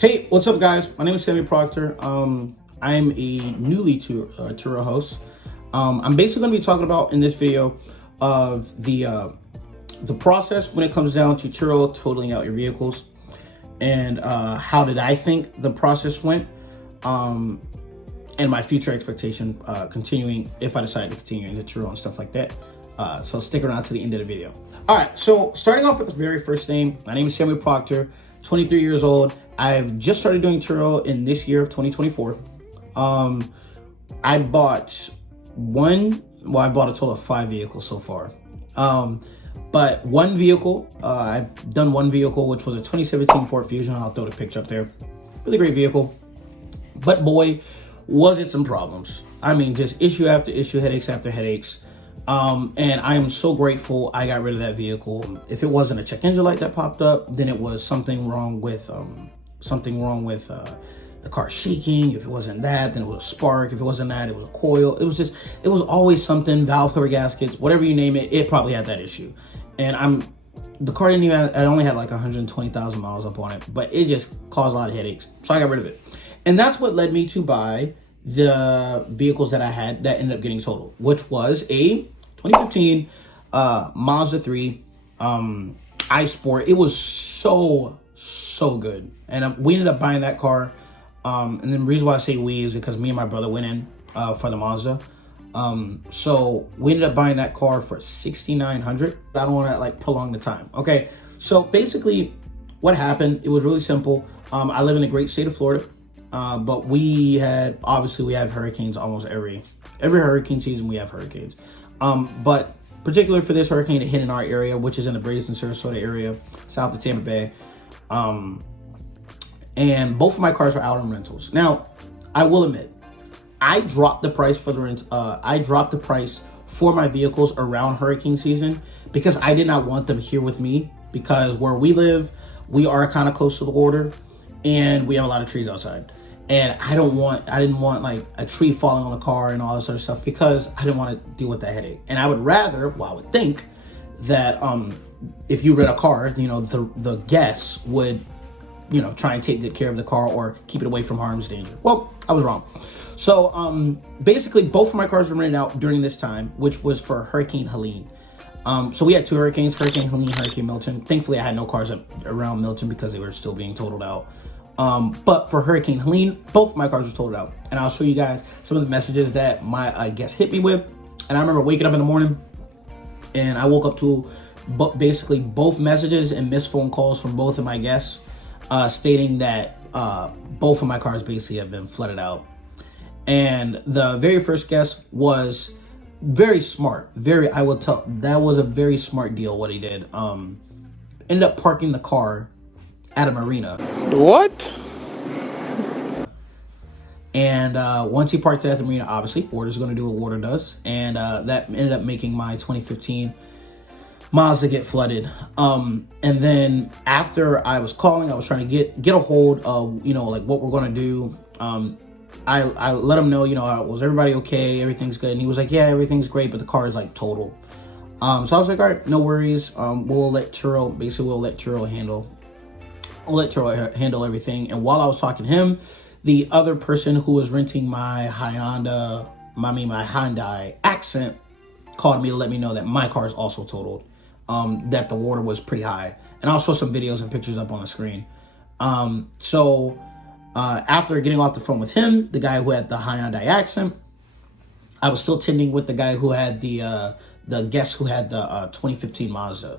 Hey, what's up, guys? My name is Sammy Proctor. I'm a newly Turo host. I'm basically going to be talking about in this video of the process when it comes down to Turo totaling out your vehicles, and how did I think the process went, and my future expectation continuing if I decide to continue into Turo and stuff like that. So stick around to the end of the video. All right, so starting off with the very first name, my name is Sammy Proctor, 23 years old. I've just started doing Turo in this year of 2024. I bought I bought a total of 5 vehicles so far. But one vehicle, I've done one vehicle, which was a 2017 Ford Fusion. I'll throw the picture up there. Really great vehicle. But boy, was it some problems. I mean, just issue after issue, headaches after headaches. And I am so grateful I got rid of that vehicle. If it wasn't a check engine light that popped up, then it was something wrong with the car shaking. If it wasn't that, then it was a spark. If it wasn't that, it was a coil. It was always something, valve cover gaskets, whatever you name it, it probably had that issue. And the car didn't even, I only had like 120,000 miles up on it, but it just caused a lot of headaches. So I got rid of it. And that's what led me to buy the vehicles that I had that ended up getting totaled, which was a 2015 Mazda 3 iSport. It was so good. And we ended up buying that car. And the reason why I say we is because me and my brother went in for the Mazda. So we ended up buying that car for $6,900. I don't want to like prolong the time. Okay. So basically what happened, it was really simple. I live in the great state of Florida. But we have hurricanes almost every hurricane season. We have hurricanes. But particularly for this hurricane, it hit in our area, which is in the Bradenton, Sarasota area, south of Tampa Bay. And both of my cars were out on rentals. Now, I will admit, I dropped the price for the rent. I dropped the price for my vehicles around hurricane season because I did not want them here with me, because where we live, we are kind of close to the water and we have a lot of trees outside. And I didn't want like a tree falling on the car and all this other stuff, because I didn't want to deal with that headache. And I would rather, I would think that if you rent a car, the guests would, try and take good care of the car or keep it away from harm's danger. Well, I was wrong. So basically both of my cars were rented out during this time, which was for Hurricane Helene. So we had 2 hurricanes, Hurricane Helene, Hurricane Milton. Thankfully I had no cars around Milton because they were still being totaled out. But for Hurricane Helene, both of my cars were totaled out. And I'll show you guys some of the messages that my guests hit me with. And I remember waking up in the morning and I woke up to basically both messages and missed phone calls from both of my guests, stating that both of my cars basically have been flooded out. And the very first guest was very smart. I will tell, that was a very smart deal what he did. Ended up parking the car at a marina. What? And once he parked it at the marina, obviously water's going to do what water does, and that ended up making my 2015 Mazda get flooded. And then after I was calling, I was trying to get a hold of like what we're going to do. I let him know, was everybody okay, everything's good, and he was like, yeah, everything's great, but the car is like total. So I was like, all right, no worries. We'll let Turo handle everything. And while I was talking to him, the other person who was renting my Hyundai Accent called me to let me know that my car is also totaled, that the water was pretty high. And I'll show some videos and pictures up on the screen. So after getting off the phone with him, the guy who had the Hyundai Accent, I was still tending with the guy who had the guest who had the 2015 Mazda.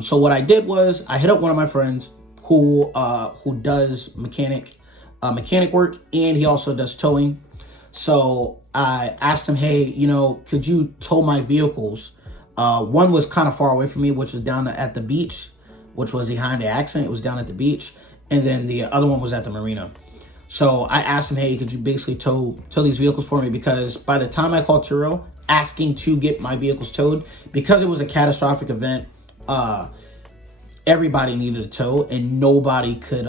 So what I did was I hit up one of my friends who does mechanic work, and he also does towing. So I asked him, hey, could you tow my vehicles? One was kind of far away from me, which was down at the beach, which was the Hyundai Accent. It was down at the beach. And then the other one was at the marina. So I asked him, hey, could you basically tow these vehicles for me? Because by the time I called Turo asking to get my vehicles towed, because it was a catastrophic event, everybody needed a tow, and nobody could.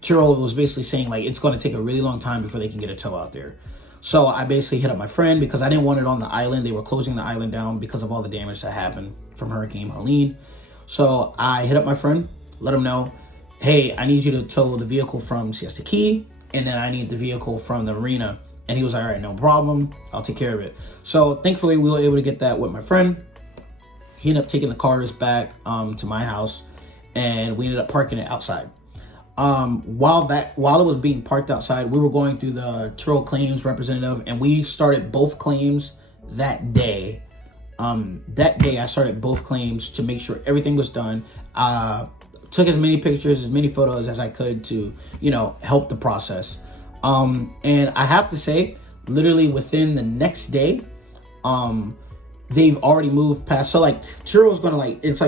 Turo was basically saying like it's going to take a really long time before they can get a tow out there. So I basically hit up my friend because I didn't want it on the island. They were closing the island down because of all the damage that happened from Hurricane Helene. So I hit up my friend, let him know. hey, I need you to tow the vehicle from Siesta Key, and then I need the vehicle from the marina. And he was like, all right, no problem. I'll take care of it. So thankfully, we were able to get that with my friend. He ended up taking the cars back to my house, and we ended up parking it outside. While it was being parked outside, we were going through the Turo claims representative, and we started both claims that day. I started both claims to make sure everything was done. Took as many pictures, as many photos as I could to, help the process. And I have to say, literally within the next day, they've already moved past. So like Turo's gonna it's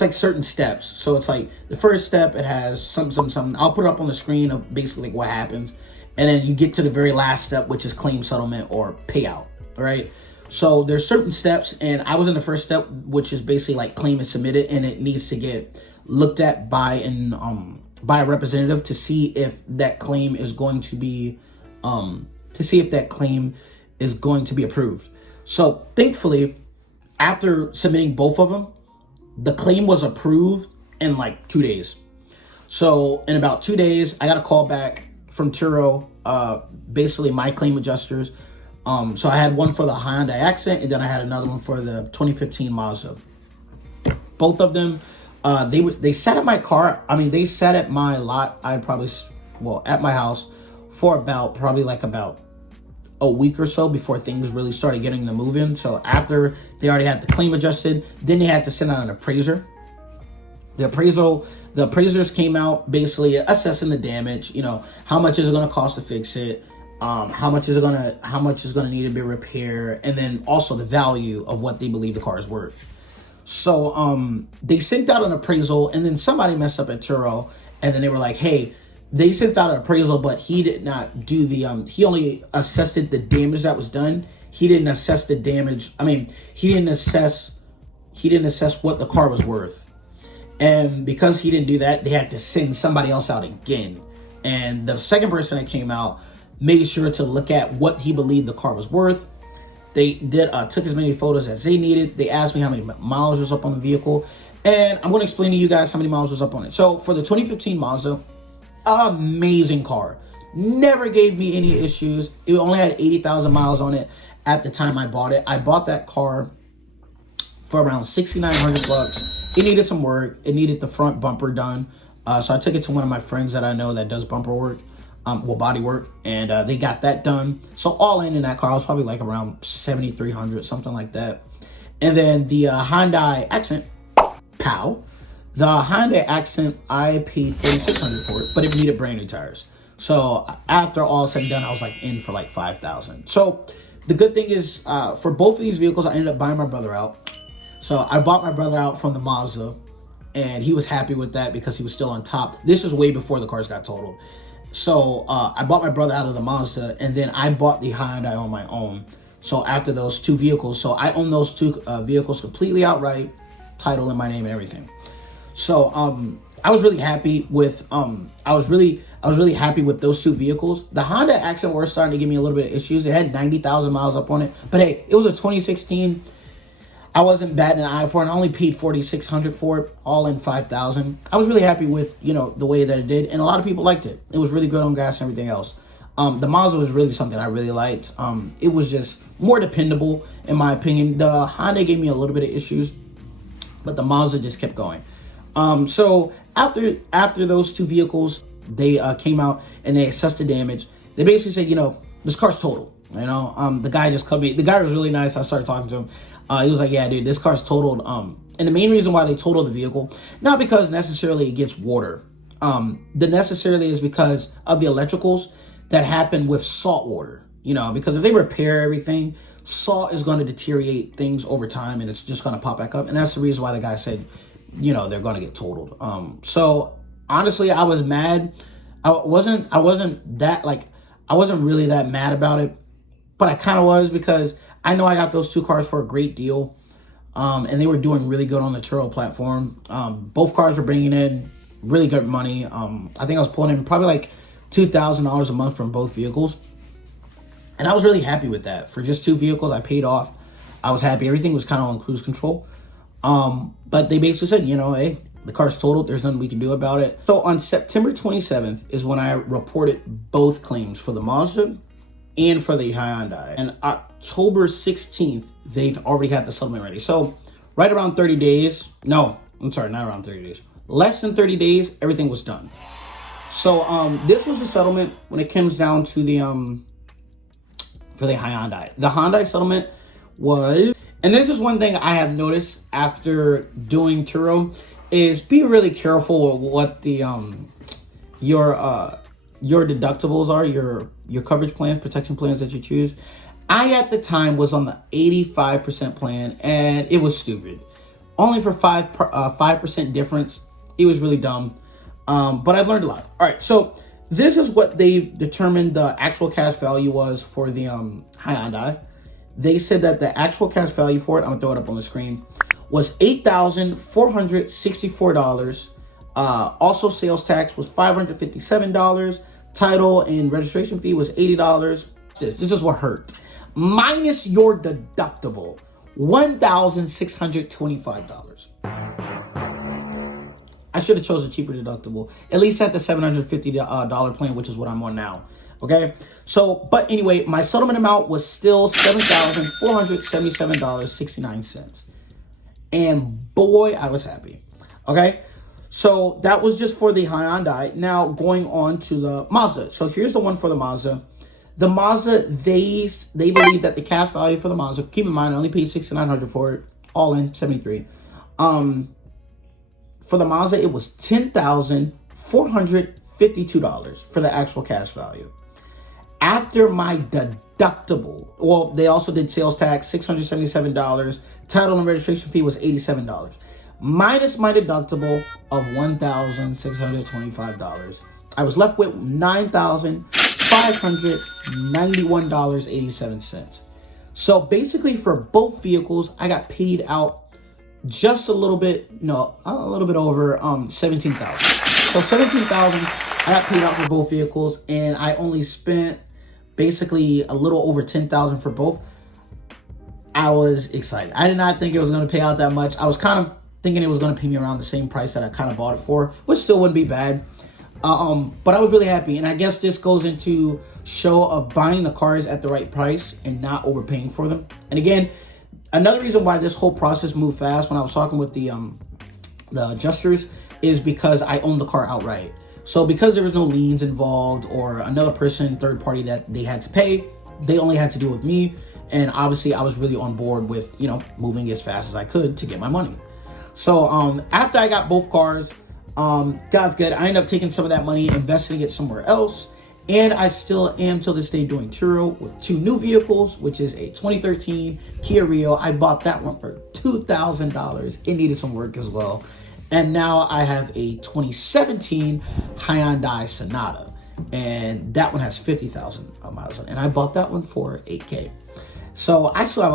like certain steps. So it's like the first step, it has something. I'll put it up on the screen of basically what happens. And then you get to the very last step, which is claim settlement or payout. All right. So there's certain steps, and I was in the first step, which is basically like claim is submitted, and it needs to get looked at by a representative to see if that claim is going to be approved. So thankfully, after submitting both of them, the claim was approved in like 2 days. So in about 2 days, I got a call back from Turo, basically my claim adjusters. So I had one for the Hyundai Accent, and then I had another one for the 2015 Mazda. Both of them, they sat at my car. I mean, they sat at my lot. At my house for about a week or so before things really started getting the move in. So after they already had the claim adjusted, then they had to send out an appraiser. The appraisers came out basically assessing the damage. How much is it going to cost to fix it? How much is going to need to be repaired, and then also the value of what they believe the car is worth. So they sent out an appraisal, and then somebody messed up at Turo, and then they were like, hey, they sent out an appraisal, but he did not do he only assessed the damage that was done. He didn't assess the damage. I mean, he didn't assess what the car was worth. And because he didn't do that, they had to send somebody else out again. And the second person that came out made sure to look at what he believed the car was worth. They took as many photos as they needed. They asked me how many miles was up on the vehicle. And I'm going to explain to you guys how many miles was up on it. So for the 2015 Mazda, amazing car. Never gave me any issues. It only had 80,000 miles on it at the time I bought it. I bought that car for around $6,900. It needed some work. It needed the front bumper done. So I took it to one of my friends that I know that does bumper work. Body work, and they got that done. So all in that car, I was probably like around 7,300, something like that. And then the Hyundai Accent, the Hyundai Accent, I paid $4,600 for it, but it needed brand new tires. So after all said and done, I was like in for like $5,000. So the good thing is, for both of these vehicles, I ended up buying my brother out. So I bought my brother out from the Mazda, and he was happy with that because he was still on top. This was way before the cars got totaled. So I bought my brother out of the Mazda, and then I bought the Hyundai on my own. So after those two vehicles, so I own those two vehicles completely outright, title in my name and everything. So I was really happy with I was really happy with those two vehicles. The Honda Accent were starting to give me a little bit of issues. It had 90,000 miles up on it, but hey, it was a 2016. I wasn't batting an eye for it. I only paid $4,600 for it, all in $5,000. I was really happy with, the way that it did, and a lot of people liked it. It was really good on gas and everything else. The Mazda was really something I really liked. It was just more dependable, in my opinion. The Honda gave me a little bit of issues, but the Mazda just kept going. So after those two vehicles, they came out and they assessed the damage. They basically said, this car's total. The guy just cut me. The guy was really nice. I started talking to him. He was like, yeah, dude, this car's totaled. And the main reason why they totaled the vehicle, not because necessarily it gets water. The necessarily is because of the electricals that happen with salt water. Because if they repair everything, salt is going to deteriorate things over time, and it's just going to pop back up. And that's the reason why the guy said, they're going to get totaled. So honestly, I was mad. I wasn't really that mad about it, but I kind of was, because I know I got those two cars for a great deal, and they were doing really good on the Turo platform. Both cars were bringing in really good money. I think I was pulling in probably like $2,000 a month from both vehicles, and I was really happy with that. For just two vehicles, I paid off. I was happy. Everything was kind of on cruise control. But they basically said, hey, The car's totaled. There's nothing we can do about it. So on September 27th is when I reported both claims for the Mazda and for the Hyundai. And October 16th, they've already had the settlement ready. So right around 30 days, no, I'm sorry, not around 30 days. Less than 30 days, everything was done. So this was the settlement when it comes down to the for the Hyundai. The Hyundai settlement was, and this is one thing I have noticed after doing Turo, is be really careful with what the your deductibles are, your coverage plans, protection plans that you choose. I at the time was on the 85% plan, and it was stupid. Only for 5% difference. It was really dumb. But I've learned a lot. All right, so this is what they determined the actual cash value was for the Hyundai. They said that the actual cash value for it, I'm gonna throw it up on the screen, was $8,464. Also, sales tax was $557. Title and registration fee was $80. This is what hurt. Minus your deductible, $1,625. I should have chosen a cheaper deductible, at least at the $750 plan, which is what I'm on now. Okay, so, but anyway, my settlement amount was still $7,477.69. And boy, I was happy. Okay, so that was just for the Hyundai. Now going on to the Mazda. So here's the one for the Mazda. The Mazda, they believe that the cash value for the Mazda, keep in mind, I only paid $6,900 for it, all in, $73. For the Mazda, it was $10,452 for the actual cash value. After my deductible, well, they also did sales tax, $677. Title and registration fee was $87. Minus my deductible of $1,625. I was left with $9,591.87. So basically for both vehicles, I got paid out just a little bit over $17,000. So $17,000 I got paid out for both vehicles, and I only spent basically a little over $10,000 for both. I was excited. I did not think it was going to pay out that much. I was kind of thinking it was going to pay me around the same price that I kind of bought it for, which still wouldn't be bad. But I was really happy, and I guess this goes into show of buying the cars at the right price and not overpaying for them. And again, another reason why this whole process moved fast when I was talking with the adjusters is because I owned the car outright. So because there was no liens involved or another person, third party that they had to pay, they only had to deal with me. And obviously I was really on board with, moving as fast as I could to get my money. So after I got both cars, God's good, I ended up taking some of that money, investing it somewhere else. And I still am till this day doing Turo with two new vehicles, which is a 2013 Kia Rio. I bought that one for $2,000. It needed some work as well. And now I have a 2017 Hyundai Sonata, and that one has 50,000 miles on it. And I bought that one for $8K. So I still have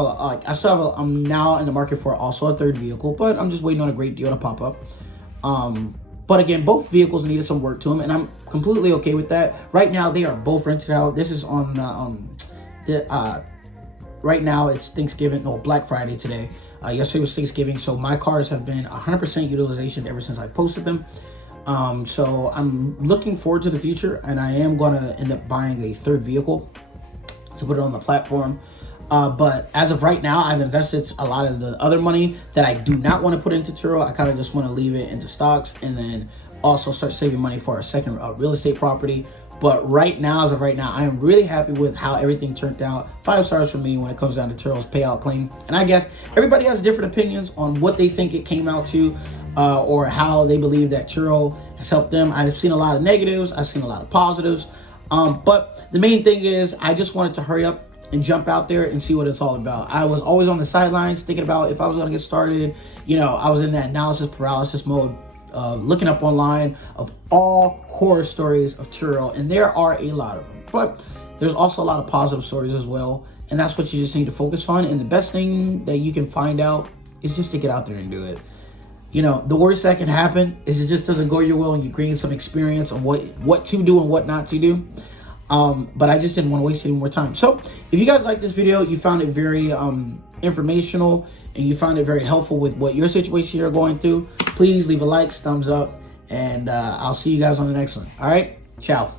I'm now in the market for also a third vehicle, but I'm just waiting on a great deal to pop up. But again, both vehicles needed some work to them, and I'm completely okay with that. Right now, they are both rented out. This is on right now it's Thanksgiving, Black Friday today. Yesterday was Thanksgiving, so my cars have been 100% utilization ever since I posted them. So I'm looking forward to the future, and I am going to end up buying a third vehicle to put it on the platform. But as of right now, I've invested a lot of the other money that I do not want to put into Turo. I kind of just want to leave it into stocks and then also start saving money for a second real estate property. But right now, as of right now, I am really happy with how everything turned out. 5 stars for me when it comes down to Turo's payout claim. And I guess everybody has different opinions on what they think it came out to or how they believe that Turo has helped them. I've seen a lot of negatives. I've seen a lot of positives. But the main thing is I just wanted to hurry up and jump out there and see what it's all about. I was always on the sidelines thinking about if I was going to get started. I was in that analysis paralysis mode, looking up online of all horror stories of Turo, and there are a lot of them. But there's also a lot of positive stories as well, and that's what you just need to focus on. And the best thing that you can find out is just to get out there and do it. The worst that can happen is it just doesn't go your way and you gain some experience on what to do and what not to do. But I just didn't want to waste any more time. So if you guys like this video, you found it very informational, and you found it very helpful with what your situation you're going through, please leave a like, thumbs up, and I'll see you guys on the next one. All right, ciao.